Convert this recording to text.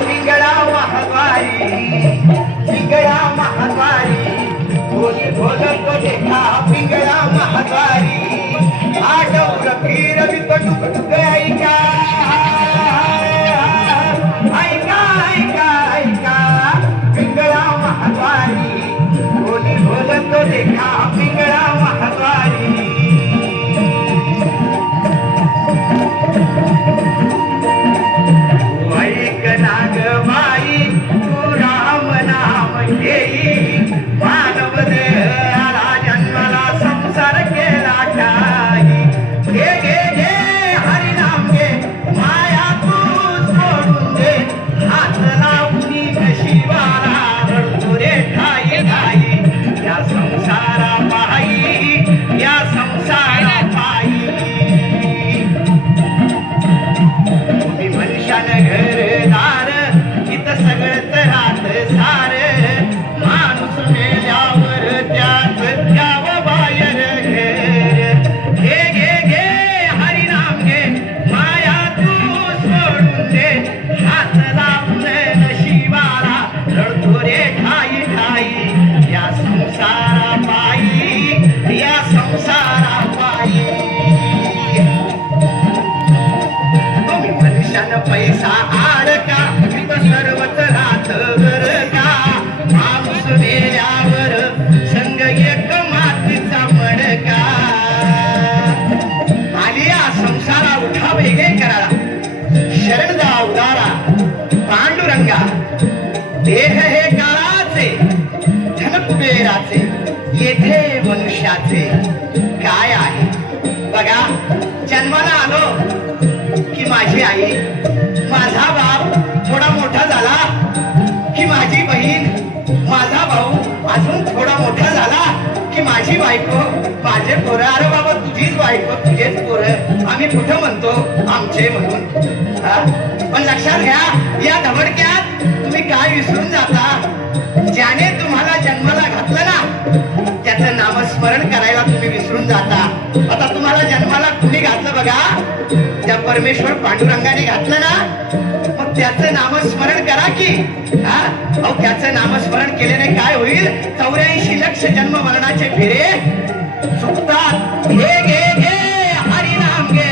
पिंगळा महाद्वारी पिंगळा महाद्वारी बोली बोलत देखा पिंगळा महाद्वारी आठवलं फिर टुक ऐका ऐका ऐका ऐका पिंगळा महाद्वारी बोली बोलत देखा पिंगळा महाद्वारी ऐक नागबाई तू राम नाम घेई मानव देहाला जन्माला संसार केला ठाई घे घे घे हरिनाम घे माया तू सोडून दे हात लावून नशिबाला रडतो रे ठाई ठाई या संसारा पायी या संसारा पायी तुम्ही मनुष्यानं घरदार इथं सगळंच राहत सार माणूस मेल्यावर त्याच द्यावं बाहेर घर घे घे घे हरिनाम घे माया तू सोडून दे हात लावून नशिबाला रडतो रे ठाई ठाई या संसारा पायी या संसारा पायी तुम्ही मनुष्यानं पैसा आडका इथं सर्वच राहत बर का माणूस मेल्यावर संग एक मातीचा मडका आली या संसारा उठा वेगळे कराला शरण जा उदारा पांडुरंगा देह हे काळाचे धन कुबेराचे येथे मनुष्याचे काय आहे बघा जन्माला आलो की माझी आई माझा बाप थोडा मोठा झाला की माझी बहीण माझा भाऊ अजून थोडा मोठा झाला की माझी बायको माझे पोरं अरे बाबा तुझीच बायको तुझेच पोरं आम्ही कुठं म्हणतो आमचे म्हणून पण लक्षात घ्या या धबडक्यात तुम्ही काय विसरून जाता ज्याने तुम्हाला जन्माला घातलं ना त्याचं नामस्मरण करायला तुम्ही विसरून जाता आता तुम्हाला जन्माला कुणी घातलं बघा त्या परमेश्वर पांडुरंगाने घातलं ना मग त्याचं नामस्मरण करा की अहो त्याचं नामस्मरण केल्याने काय होईल 84 लक्ष जन्म मरणाचे फेरे चुकतात घे घे घे हरिनाम घे